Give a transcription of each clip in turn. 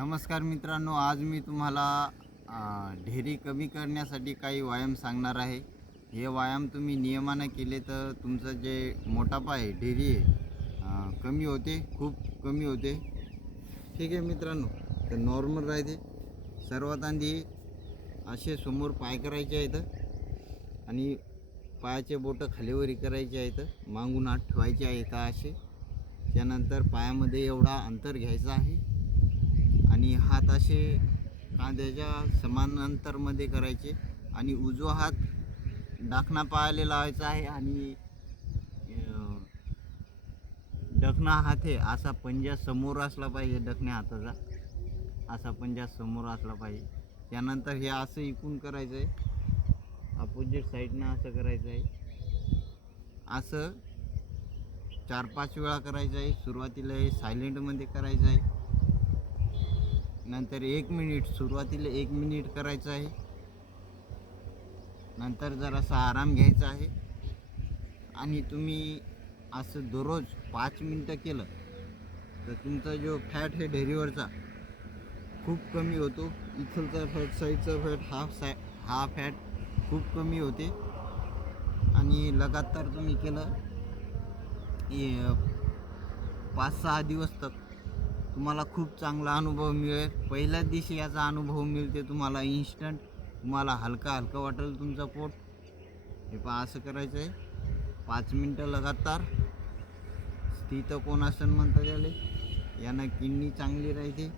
नमस्कार मित्रांनो आज मी तुम्हाला ढेरी कमी करण्यासाठी काही व्यायाम सांगणार आहे. हे व्यायाम तुम्ही नियमानं केले तर तुमचं जे मोटापा आहे ढेरी आहे कमी होते खूप कमी होते. ठीक आहे मित्रांनो तर नॉर्मल राहते. सर्वात आधी असे समोर पाय करायचे आहेत आणि पायाचे बोटं खालीवरी करायचे आहेत मागून आत ठेवायचे आहेत असे. त्यानंतर पायामध्ये एवढा अंतर घ्यायचा आहे. आणि हात असे कांद्याच्या समान अंतरमध्ये करायचे आणि उजवा हात डाखणा पायाला लावायचा आहे आणि डखणा हात आहे असा पंजा समोर असला पाहिजे डखण्या हाताचा. असा पंजा समोर असला पाहिजे. त्यानंतर हे असं इकून करायचं आहे अपोजिट साईडनं असं करायचं आहे असं चार पाच वेळा करायचं आहे सुरुवातीला हे सायलेंटमध्ये करायचं आहे नंतर एक मिनिट सुरुवातीला एक मिनिट करायचं आहे. नंतर जरासा आराम घ्यायचा आहे. आणि तुम्ही असं दररोज पाच मिनटं केलं तर तुमचा जो फॅट आहे डेरीवरचा खूप कमी होतो. इथलचा फॅट साईडचा फॅट हा साय हा फॅट खूप कमी होते. आणि लगातार तुम्ही केलं पाच सहा दिवस तर तुम्हाला खूप चांगला अनुभव मिळेल. पहिल्याच दिवशी याचा अनुभव मिळते तुम्हाला इन्स्टंट तुम्हाला हलका हलका वाटेल तुमचं पोट. हे पहा असं करायचं आहे पाच मिनटं लगातार. स्थित कोणासन म्हणतात त्याला यानं किडनी चांगली राहते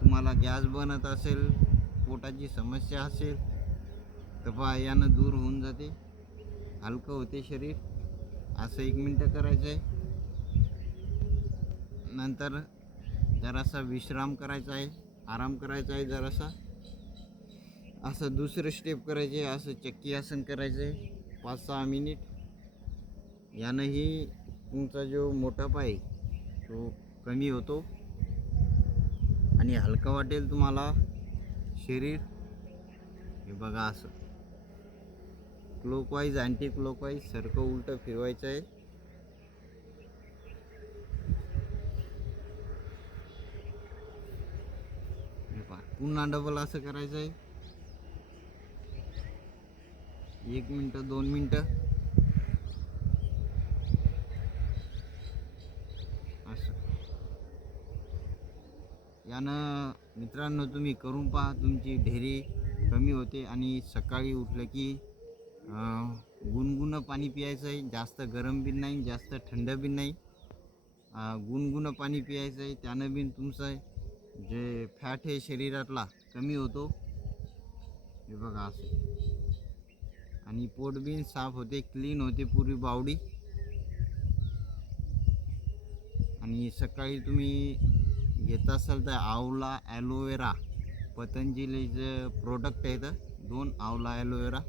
तुम्हाला गॅस बनत असेल पोटाची समस्या असेल तर पहा यानं दूर होऊन जाते. हलकं होते शरीर. असं एक मिनटं करायचं आहे नंतर जरासा विश्राम करायचा आहे आराम करायचा आहे जरासा. असं दुसरं स्टेप करायचे असं चक्की आसन करायचं आहे पाच सहा मिनिट यानंही तुमचा जो मोठापा आहे तो कमी होतो. आणि हलकं वाटेल तुम्हाला शरीर. हे बघा असं. क्लोकवाईज अँटी क्लोकवाईज सारखं उलटं फिरवायचं आहे हे पहा पुन्हा डबल असं करायचं आहे. एक मिनटं दोन मिनटं. असं. यानं मित्रांनो तुम्ही करून पहा तुमची ढेरी कमी होते आणि सकाळी उठलं की गुणगुणं पाणी प्यायचं आहे. जास्त गरम बी नाही जास्त थंड बी नाही. गुणगुणं पाणी प्यायचं आहे त्यानं बी तुमचं जे फॅट हे शरीरातला कमी होतो हे बघा असं. आणि पोट बी साफ होते क्लीन होते पुरी बावडी आणि सकाळी तुम्ही घेत असाल तर आवला ॲलोवेरा पतंजलीचं प्रोडक्ट आहे तर दोन आवला ॲलोवेरा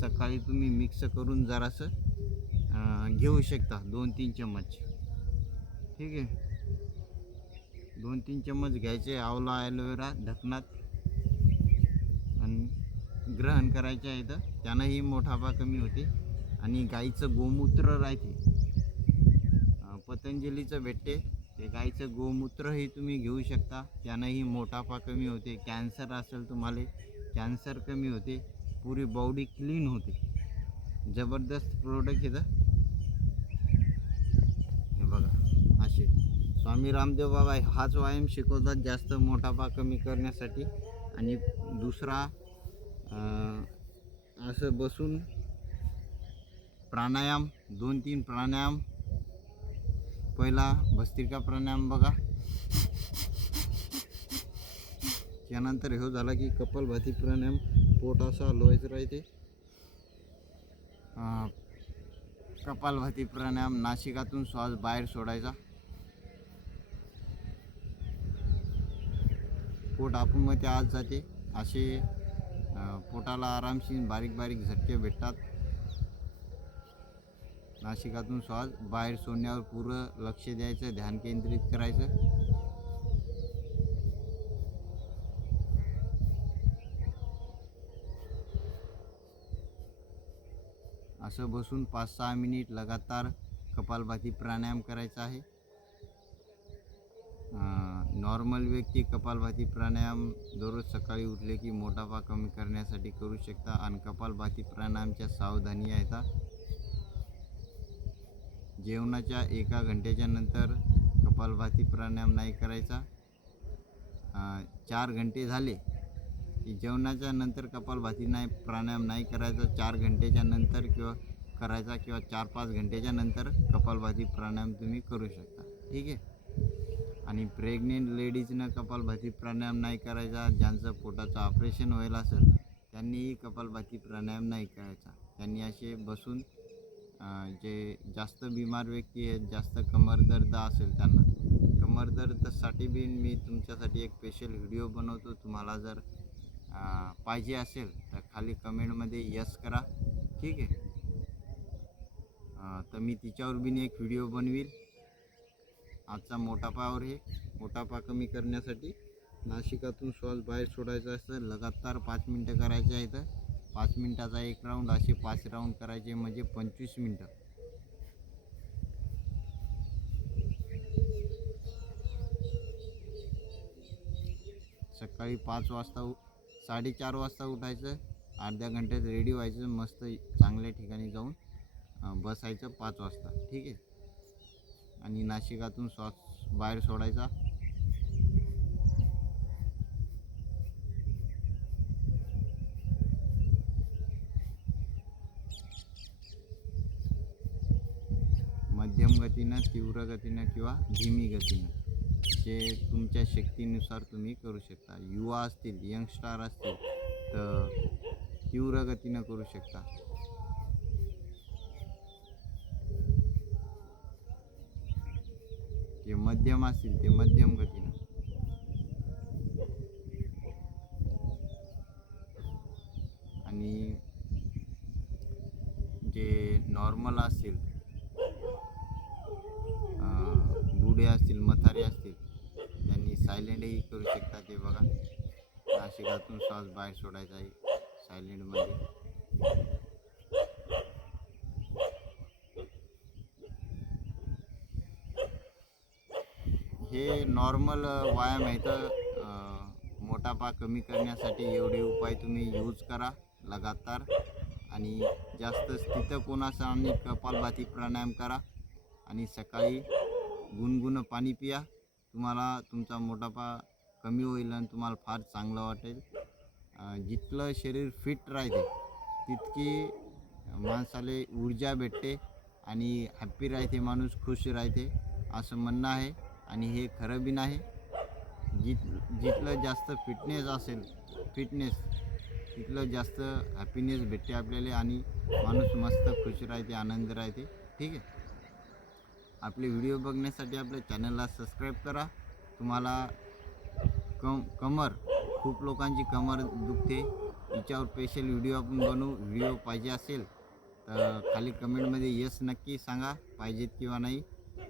सकाळी तुम्ही मिक्स करून जरासं घेऊ शकता दोन तीन चम्मच. ठीक आहे? दोन तीन चम्मच घ्यायचे आवला ॲलोवेरा ढकनात आणि ग्रहण करायचे आहे तर त्यानंही मोठापा कमी होते. आणि गाईचं गोमूत्र राहते. पतंजलीचं भेटते. ते गाईचं गोमूत्रही तुम्ही घेऊ शकता. त्यानंही मोठापा कमी होते. कॅन्सर असेल तुम्हाला कॅन्सर कमी होते. पुरी बॉडी क्लीन होते. जबरदस्त प्रोडक्ट येतं हे बघा असे. स्वामी रामदेव बाबा हाच व्यायाम शिकवतात जास्त मोठापा कमी करण्यासाठी. आणि दुसरा असं बसून प्राणायाम दोन तीन प्राणायाम. पहिला भस्त्रिका प्राणायाम बघा. त्यानंतर हे झाला की कपालभाती प्राणायाम. पोट असा हलवायचं राहते. कपालभाती प्राणायाम. नाशिकातून श्वास बाहेर सोडायचा. पोट आपण मग ते आत जाते. असे पोटाला आरामशीर बारीक बारीक झटके भेटतात. नाशिकातून श्वास बाहेर सोडण्यावर पुरं लक्ष द्यायचं ध्यान केंद्रित करायचं. असं बसून पाच सहा मिनिट लगातार कपालभाती प्राणायाम करायचा आहे. नॉर्मल व्यक्ती कपालभाती प्राणायाम दररोज सकाळी उठले की मोटापा कमी करण्यासाठी करू शकता. आणि कपालभाती प्राणायामच्या सावधानी आहेत. जेवणाच्या एका घंट्याच्या नंतर कपालभाती प्राणायाम नाही करायचा. चार घंटे झाले की जेवणाच्या नंतर कपालभाती नाही प्राणायाम नाही करायचा. चार घंट्याच्या नंतर किंवा करायचा किंवा चार पाच घंट्याच्या नंतर कपालभाती प्राणायाम तुम्ही करू शकता. ठीक आहे? आणि प्रेग्नेंट लेडीजनं कपालभाती प्राणायाम नाही करायचा ज्यांचं पोटाचं ऑपरेशन व्हायला असेल त्यांनीही कपालभाती प्राणायाम नाही करायचा. त्यांनी असे बसून जे जास्त बिमार व्यक्ती आहेत जास्त कमर दर्द असेल त्यांना कमर दर्दसाठी बी मी तुमच्यासाठी एक स्पेशल व्हिडिओ बनवतो. तुम्हाला जर पाहिजे असेल तर खाली कमेंटमध्ये यस करा. ठीक आहे? तर मी तिच्यावर बी एक व्हिडिओ बनवील आजचा मोटापावर हे मोटापा कमी करण्यासाठी नाशिकातून श्वास बाहेर सोडायचा असतं. लगातार पाच मिनटं करायचे आहेत. पाच मिनटाचा एक राऊंड असे पाच राऊंड करायचे म्हणजे पंचवीस मिनटं. सकाळी पाच वाजता उ साडेचार वाजता उठायचं. अर्ध्या घंट्यात रेडी व्हायचं. मस्त चांगल्या ठिकाणी जाऊन बसायचं पाच वाजता. ठीक आहे? आणि नाशिकातून श्वास बाहेर सोडायचा. मध्यम गतीनं तीव्र गतीनं किंवा धीमी गतीनं जे तुमच्या शक्तीनुसार तुम्ही करू शकता. युवा असतील यंगस्टार असतील तर तीव्र गतीनं करू शकता. जे मध्यम असतील ते मध्यम गतीनं. आणि जे नॉर्मल असतील बुढे बुडे असतील मथारे असतील त्यांनी सायलेंटही करू शकता ते बघा. नाशिकातून श्वास बाहेर सोडायचा आहे सायलेंटमध्ये हे नॉर्मल व्यायाम आहेत तर मोटापा कमी करण्यासाठी एवढे उपाय तुम्ही यूज करा लगातार. आणि जास्त स्थित आणि कपालभाती प्राणायाम करा. आणि सकाळी गुणगुण पाणी पिया. तुम्हाला तुमचा मोटापा कमी होईल आणि तुम्हाला फार चांगलं वाटेल. जितलं शरीर फिट राहते तितकी माणसाला ऊर्जा भेटते आणि हॅप्पी राहते माणूस खुश राहते असं म्हणणं आहे. आणि हे खरं बी नाही. जित जिथलं जास्त फिटनेस असेल फिटनेस तिथलं जास्त हॅपीनेस भेटते आपल्याला आणि माणूस मस्त खुश राहते आनंद राहते. ठीक आहे? आपले व्हिडिओ बघण्यासाठी आपल्या चॅनलला सबस्क्राईब करा. तुम्हाला कम कमर खूप लोकांची कमर दुखते. तिच्यावर स्पेशल व्हिडिओ आपण बनवू. व्हिडिओ पाहिजे असेल तर खाली कमेंटमध्ये यस नक्की सांगा. पाहिजेत किंवा नाही.